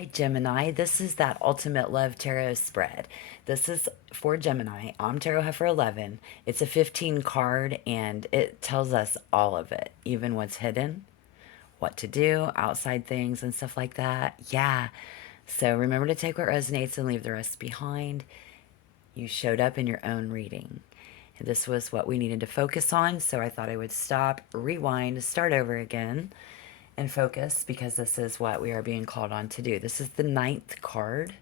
Hi, Gemini. This is that Ultimate Love Tarot spread. This is for Gemini. I'm Tarot Heifer 11. It's a 15 card and it tells us all of it, even what's hidden, what to do, outside things, and stuff like that. Yeah. So remember to take what resonates and leave the rest behind. You showed up in your own reading. This was what we needed to focus on, so I thought I would stop, rewind, start over again, and focus because this is what we are being called on to do. This is the ninth card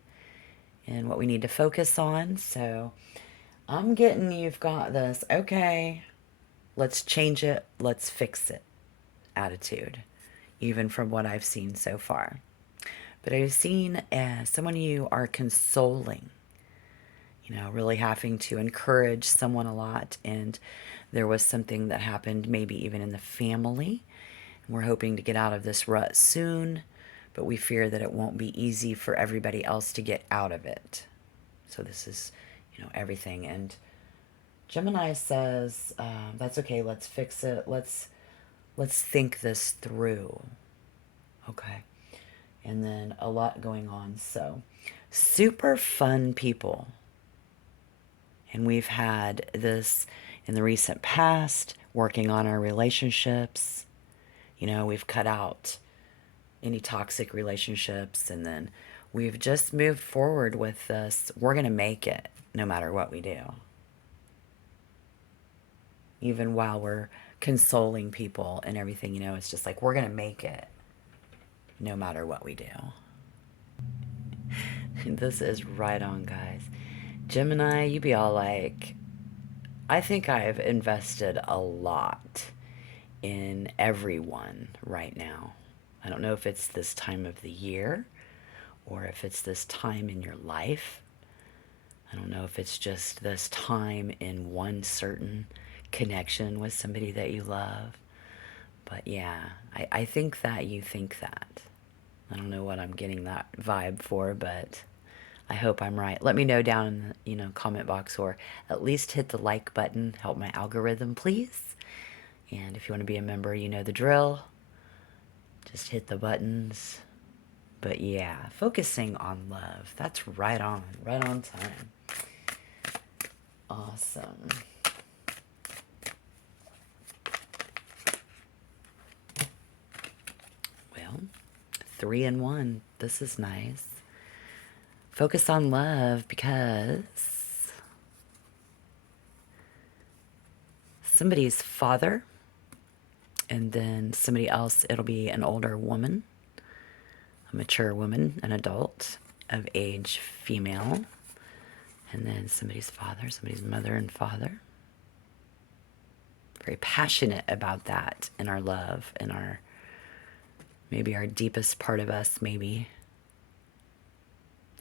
and what we need to focus on. So I'm getting you've got this. Okay, let's change it, let's fix it attitude, even from what I've seen so far. But I've seen someone you are consoling, really having to encourage someone a lot. And there was something that happened, maybe even in the family. And we're hoping to get out of this rut soon, but we fear that it won't be easy for everybody else to get out of it. So this is, everything. And Gemini says, that's okay. Let's fix it. Let's think this through. Okay. And then a lot going on. So super fun people. And we've had this in the recent past, working on our relationships. We've cut out any toxic relationships, and then we've just moved forward with this. We're going to make it no matter what we do. Even while we're consoling people and everything, it's just like we're going to make it no matter what we do. This is right on, guys. Gemini, you be all like, I think I've invested a lot in everyone right now. I don't know if it's this time of the year or if it's this time in your life. I don't know if it's just this time in one certain connection with somebody that you love. But yeah, I think that you think that. I don't know what I'm getting that vibe for, but I hope I'm right. Let me know down in the comment box, or at least hit the like button. Help my algorithm, please. And if you want to be a member, you know the drill. Just hit the buttons. But yeah, focusing on love. That's right on time. Awesome. Well, 3 in 1. This is nice. Focus on love because somebody's father, and then somebody else, it'll be an older woman, a mature woman, an adult of age female, and then somebody's father, somebody's mother and father. Very passionate about that in our love and maybe our deepest part of us, maybe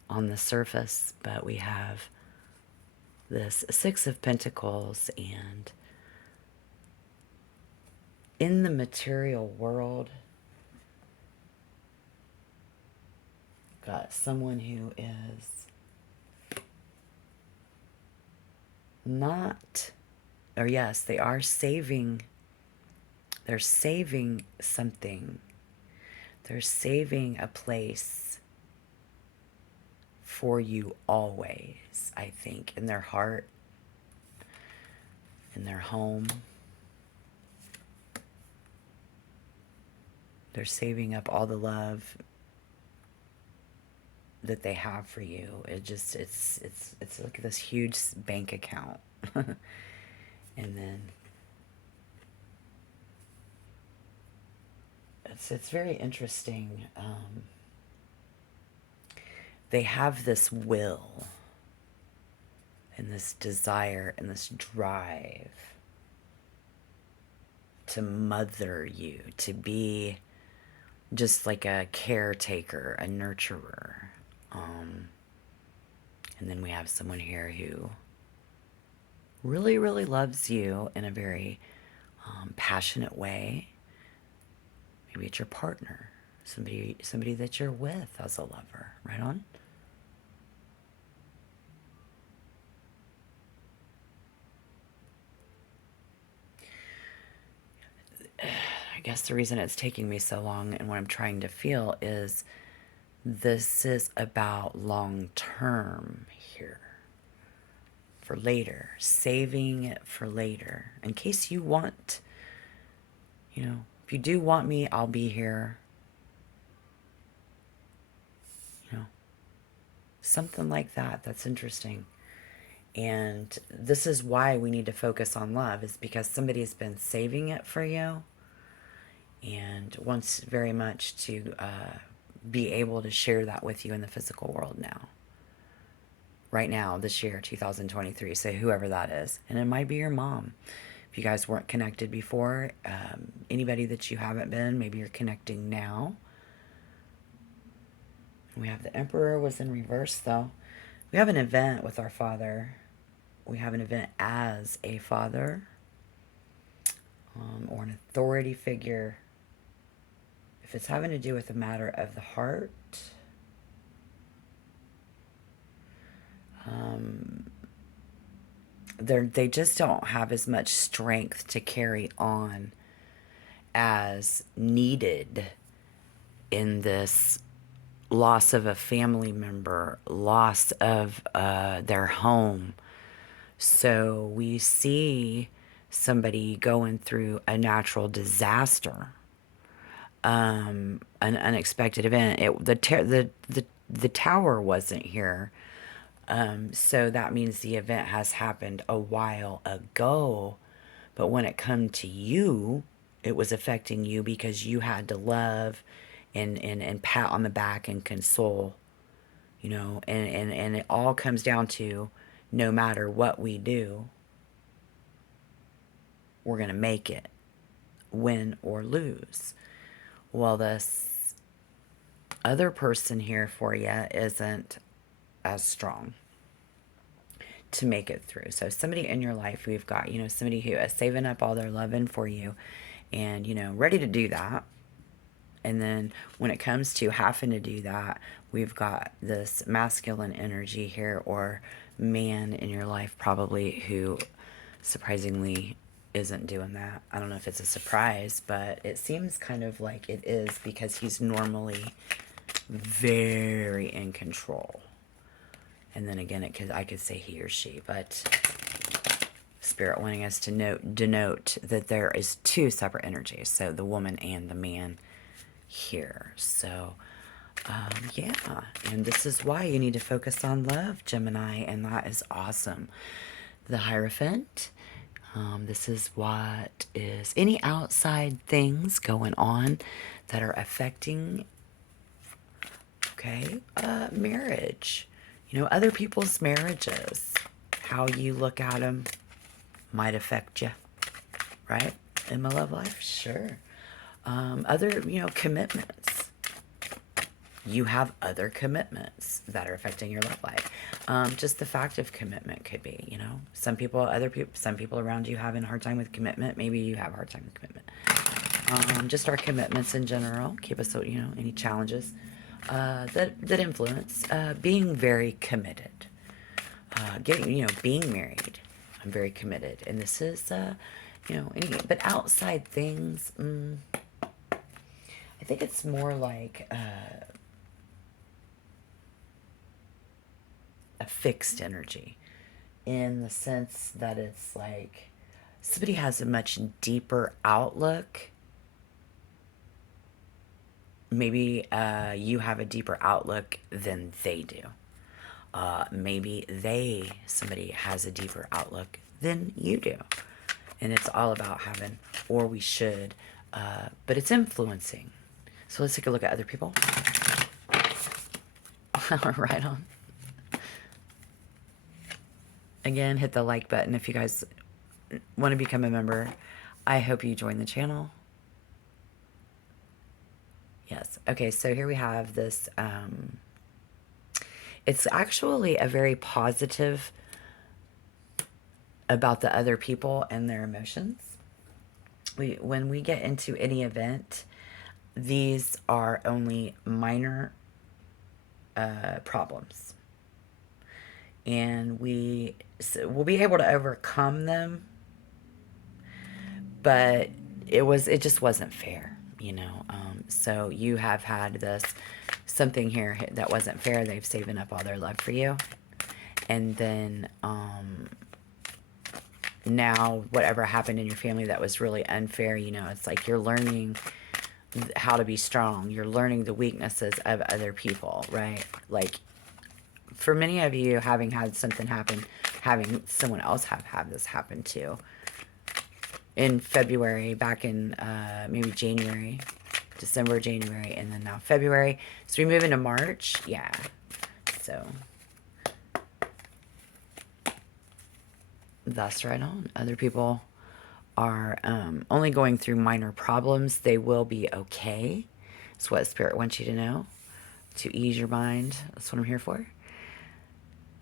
on the surface, but we have this Six of Pentacles, and in the material world, got someone who is not, or yes, they are saving, they're saving something. They're saving a place for you always, I think, in their heart, in their home. They're saving up all the love that they have for you. It's like this huge bank account. And then it's very interesting. They have this will and this desire and this drive to mother you, to be just like a caretaker, a nurturer. And then we have someone here who really, really loves you in a very passionate way. Maybe it's your partner, somebody that you're with as a lover. Right on. I guess the reason it's taking me so long and what I'm trying to feel is This is about long term here. For later. Saving it for later. In case you want, if you do want me, I'll be here. Something like that. That's interesting. And this is why we need to focus on love, is because somebody's been saving it for you and wants very much to be able to share that with you in the physical world now. Right now, this year, 2023. So whoever that is. And it might be your mom. If you guys weren't connected before, anybody that you haven't been, maybe you're connecting now. We have the Emperor was in reverse, though. We have an event with our father. We have an event as a father, or an authority figure. If it's having to do with a matter of the heart, they just don't have as much strength to carry on as needed in this loss of a family member, loss of their home. So we see somebody going through a natural disaster, an unexpected event. The tower wasn't here, so that means the event has happened a while ago. But when it come to you, it was affecting you because you had to love and pat on the back and console, and it all comes down to, no matter what we do, we're going to make it, win or lose. Well, this other person here for you isn't as strong to make it through. So somebody in your life, we've got, somebody who is saving up all their loving for you and, ready to do that. And then when it comes to having to do that, we've got this masculine energy here, or man in your life probably, who surprisingly isn't doing that. I don't know if it's a surprise, but it seems kind of like it is, because he's normally very in control. And then again, I could say he or she, but Spirit wanting us to denote that there is two separate energies, so the woman and the man here. So yeah, and this is why you need to focus on love, Gemini, and that is awesome. The Hierophant, this is what is any outside things going on that are affecting, marriage, other people's marriages. How you look at them might affect you, right? In my love life, sure. Other, commitments. You have other commitments that are affecting your love life. Just the fact of commitment could be, some people around you having a hard time with commitment. Maybe you have a hard time with commitment. Just our commitments in general keep us, any challenges that influence being very committed. Being married. I'm very committed, and this is, but outside things. I think it's more like a fixed energy, in the sense that it's like somebody has a much deeper outlook. Maybe you have a deeper outlook than they do. Maybe somebody has a deeper outlook than you do. And it's all about having, or we should, but it's influencing. So let's take a look at other people. Right on. Again, hit the like button if you guys want to become a member. I hope you join the channel. Yes. Okay, so here we have this. It's actually a very positive about the other people and their emotions. When we get into any event, these are only minor problems, and we'll be able to overcome them. But it just wasn't fair, So you have had this something here that wasn't fair. They've saving up all their love for you. And then now whatever happened in your family that was really unfair, you know, it's like you're learning how to be strong. You're learning the weaknesses of other people, right? Like, for many of you, having had something happen, having someone else have this happen too. In February, back in maybe January, December, January, and then now February. So we move into March. Yeah. So that's right on. Other people are only going through minor problems. They will be okay. That's what Spirit wants you to know. To ease your mind. That's what I'm here for.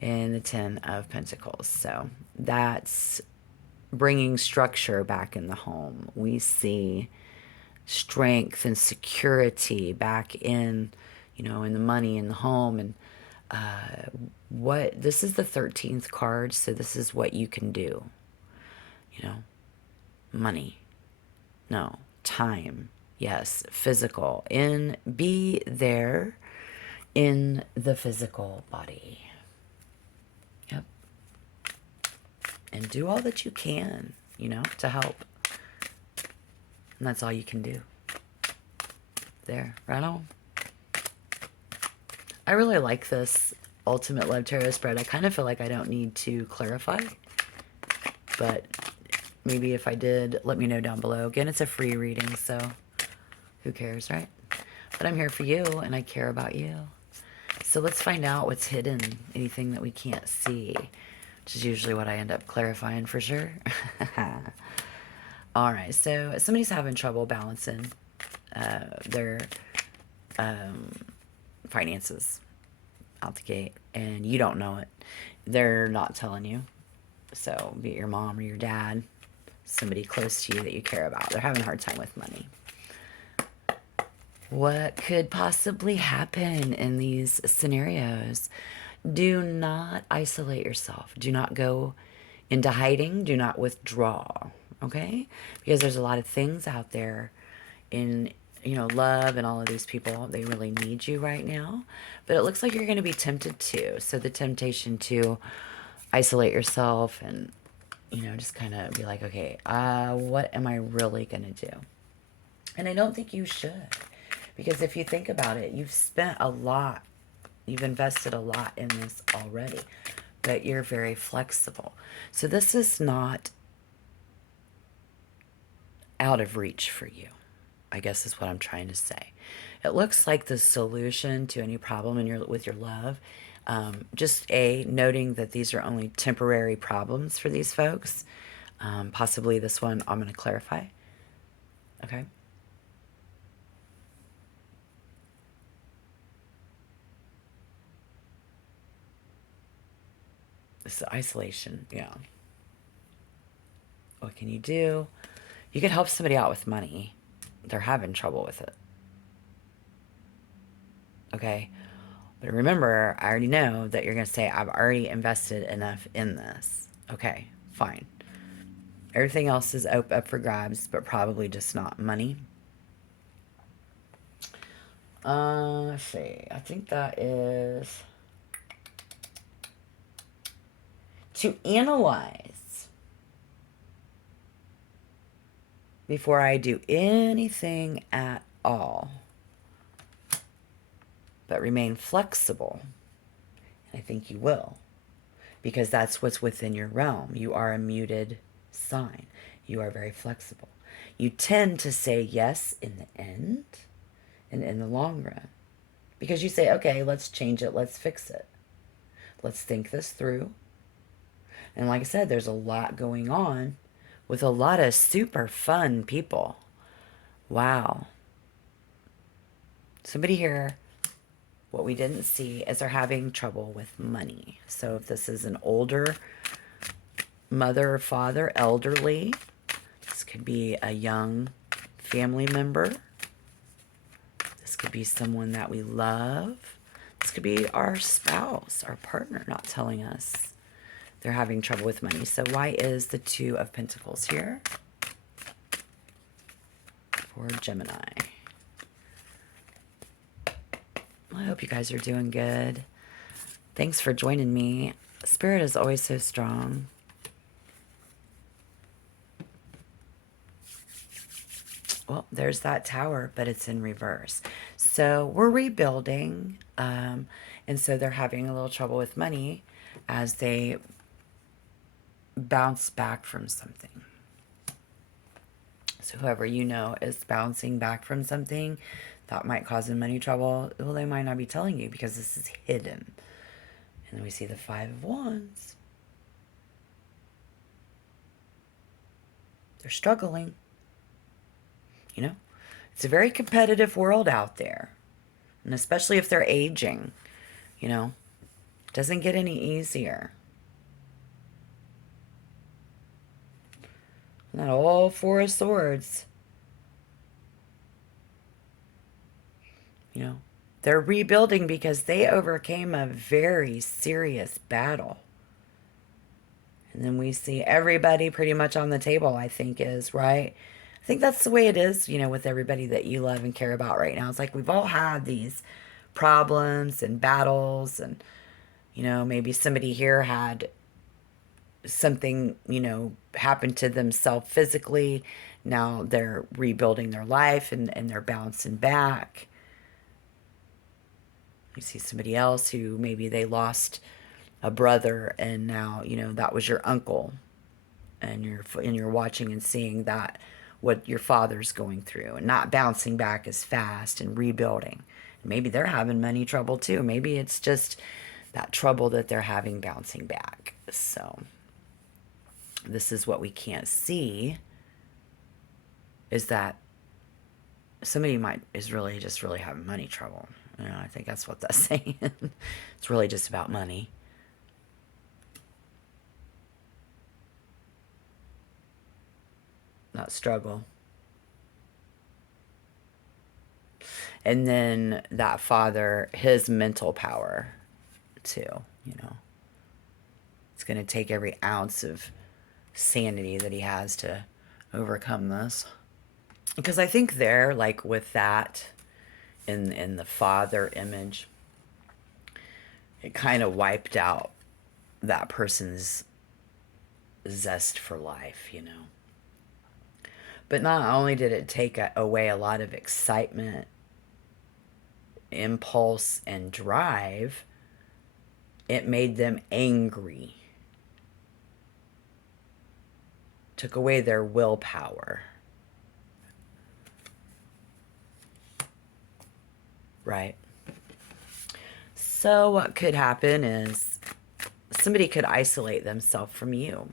And the 10 of Pentacles. So that's bringing structure back in the home. We see strength and security back in, you know, in the money in the home. And what this is the 13th card, so this is what you can do. You know, money, no, time, yes, physical, be there in the physical body. Yep. And do all that you can, you know, to help. And that's all you can do. There, right on. I really like this Ultimate Love Tarot spread. I kind of feel like I don't need to clarify. But maybe if I did, let me know down below. Again, it's a free reading, so who cares, right? But I'm here for you, and I care about you. So let's find out what's hidden, anything that we can't see, which is usually what I end up clarifying for sure. All right, so somebody's having trouble balancing their finances out the gate, and you don't know it. They're not telling you. So be it your mom or your dad, somebody close to you that you care about. They're having a hard time with money. What could possibly happen in these scenarios? Do not isolate yourself. Do not go into hiding. Do not withdraw. Okay? Because there's a lot of things out there in, you know, love and all of these people. They really need you right now. But it looks like you're going to be tempted too. So the temptation to isolate yourself and, you know, just kind of be like, okay, what am I really going to do? And I don't think you should. Because if you think about it, you've spent a lot. You've invested a lot in this already. But you're very flexible. So this is not out of reach for you, I guess is what I'm trying to say. It looks like the solution to any problem with your love. Just noting that these are only temporary problems for these folks. Possibly this one I'm going to clarify. Okay. This is isolation. Yeah. What can you do? You could help somebody out with money. They're having trouble with it. Okay. But remember, I already know that you're going to say, I've already invested enough in this. Okay, fine. Everything else is up for grabs, but probably just not money. Let's see. I think that is to analyze before I do anything at all. But remain flexible. I think you will. Because that's what's within your realm. You are a muted sign. You are very flexible. You tend to say yes in the end and in the long run. Because you say, okay, let's change it. Let's fix it. Let's think this through. And like I said, there's a lot going on with a lot of super fun people. Wow. Somebody here, what we didn't see is they're having trouble with money. So if this is an older mother or father, elderly, this could be a young family member. This could be someone that we love. This could be our spouse, our partner, not telling us they're having trouble with money. So why is the Two of Pentacles here for Gemini? I hope you guys are doing good. Thanks for joining me. Spirit is always so strong. Well, there's that tower, but it's in reverse. So we're rebuilding. And so they're having a little trouble with money as they bounce back from something. So whoever you know is bouncing back from something that might cause them money trouble, well, they might not be telling you because this is hidden. And then we see the Five of Wands. They're struggling. You know, it's a very competitive world out there. And especially if they're aging, you know, it doesn't get any easier. And that all Four of Swords. You know, they're rebuilding because they overcame a very serious battle. And then we see everybody pretty much on the table, I think is, right? I think that's the way it is, you know, with everybody that you love and care about right now. It's like we've all had these problems and battles, and, you know, maybe somebody here had something, you know, happen to themselves physically. Now they're rebuilding their life and they're bouncing back. You see somebody else who maybe they lost a brother and now, you know, that was your uncle, and you're watching and seeing that what your father's going through and not bouncing back as fast and rebuilding. Maybe they're having money trouble too. Maybe it's just that trouble that they're having bouncing back. So this is what we can't see, is that somebody is really just really having money trouble. You know, I think that's what that's saying. It's really just about money. Not struggle. And then that father, his mental power too, you know. It's going to take every ounce of sanity that he has to overcome this. Because I think there, like with that, in the father image, it kind of wiped out that person's zest for life, you know. But not only did it take away a lot of excitement, impulse, and drive, it made them angry. Took away their willpower. Right? So what could happen is somebody could isolate themselves from you.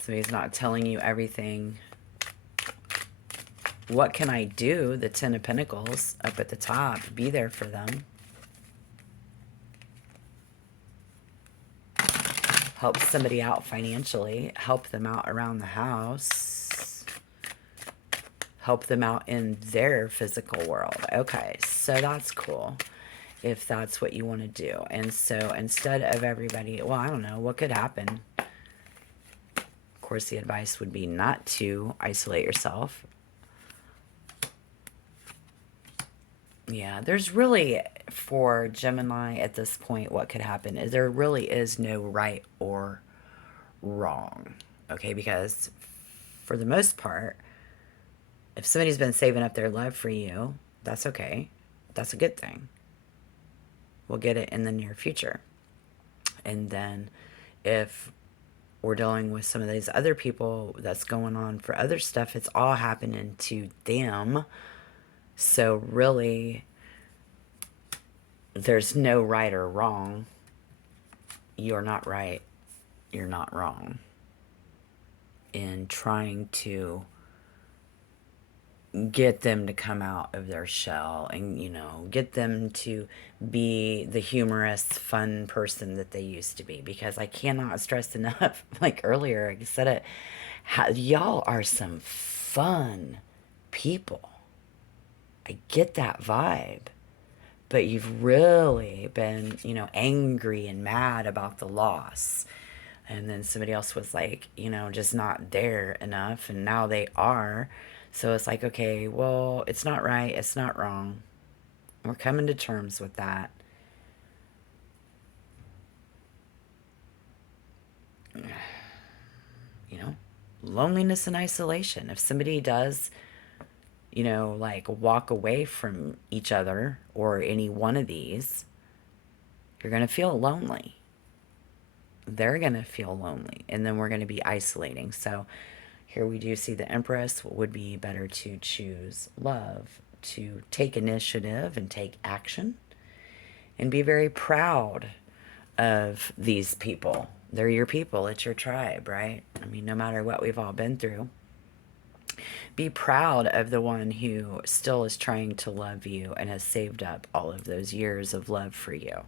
Somebody's not telling you everything. What can I do? The Ten of Pentacles up at the top. Be there for them. Help somebody out financially. Help them out around the house. Help them out in their physical world. Okay, so that's cool if that's what you want to do. And so instead of everybody, well, I don't know, what could happen? Of course, the advice would be not to isolate yourself. Yeah, there's really, for Gemini at this point, what could happen is there really is no right or wrong. Okay, because for the most part, if somebody's been saving up their love for you, that's okay. That's a good thing. We'll get it in the near future. And then if we're dealing with some of these other people that's going on for other stuff, it's all happening to them. So really, there's no right or wrong. You're not right. You're not wrong in trying to get them to come out of their shell and, you know, get them to be the humorous, fun person that they used to be. Because I cannot stress enough, like earlier I said it, y'all are some fun people. I get that vibe. But you've really been, you know, angry and mad about the loss. And then somebody else was like, you know, just not there enough. And now they are. So it's like, okay, well, it's not right. It's not wrong. We're coming to terms with that. You know, loneliness and isolation. If somebody does, like walk away from each other or any one of these, you're going to feel lonely. They're going to feel lonely. And then we're going to be isolating. So here we do see the Empress. What would be better to choose love, to take initiative and take action, and be very proud of these people. They're your people. It's your tribe, right? I mean, no matter what we've all been through, be proud of the one who still is trying to love you and has saved up all of those years of love for you.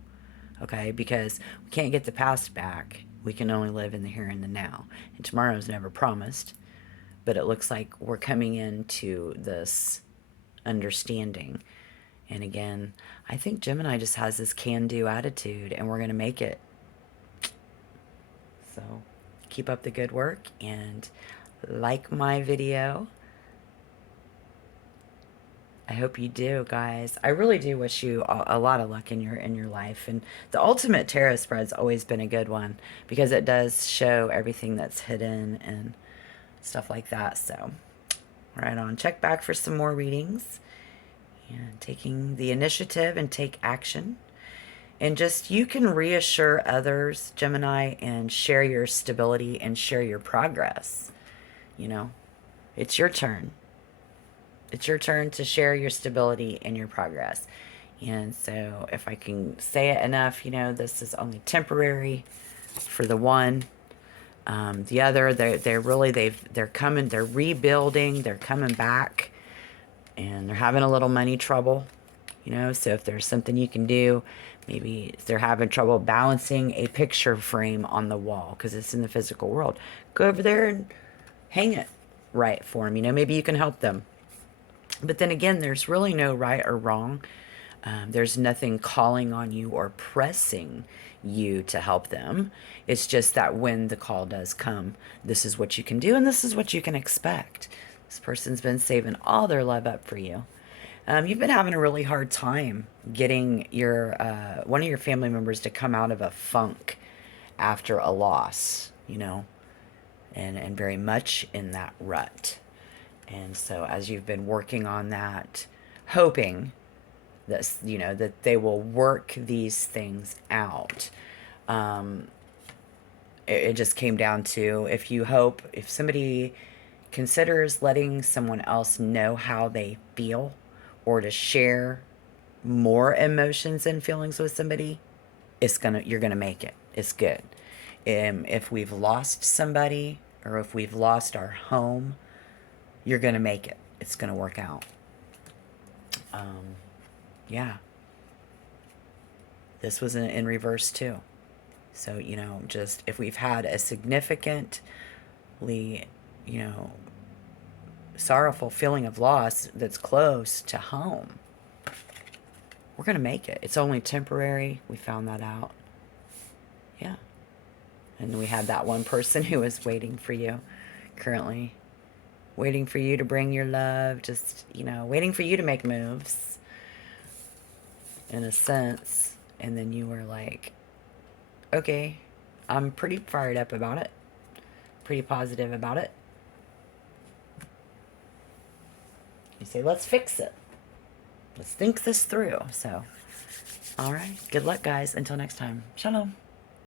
Okay? Because we can't get the past back. We can only live in the here and the now. And tomorrow's never promised. But it looks like we're coming into this understanding. And again, I think Gemini just has this can-do attitude, and we're going to make it. So keep up the good work and like my video. I hope you do, guys. I really do wish you a lot of luck in your life. And the ultimate tarot spread's always been a good one because it does show everything that's hidden and stuff like that. So right on. Check back for some more readings and taking the initiative and take action. And just, you can reassure others, Gemini, and share your stability and share your progress. It's your turn. It's your turn to share your stability and your progress. And so if I can say it enough, this is only temporary for the one. The other, they're coming, they're rebuilding, they're coming back, and they're having a little money trouble. So if there's something you can do, maybe if they're having trouble balancing a picture frame on the wall because it's in the physical world, go over there and hang it right for them. Maybe you can help them. But then again, there's really no right or wrong. There's nothing calling on you or pressing you to help them. It's just that when the call does come, this is what you can do and this is what you can expect. This person's been saving all their love up for you. You've been having a really hard time getting your one of your family members to come out of a funk after a loss, and very much in that rut. And so as you've been working on that, hoping that, that they will work these things out, it just came down to, if somebody considers letting someone else know how they feel or to share more emotions and feelings with somebody, you're gonna make it. It's good. If we've lost somebody or if we've lost our home, you're going to make it. It's going to work out. Yeah. This was in reverse too. So, just if we've had a significantly, sorrowful feeling of loss that's close to home, we're going to make it. It's only temporary. We found that out. Yeah. And we had that one person who was waiting for you currently. Waiting for you to bring your love, just, waiting for you to make moves, in a sense. And then you were like, okay, I'm pretty fired up about it, pretty positive about it. You say, let's fix it. Let's think this through. So, all right. Good luck, guys. Until next time. Shalom.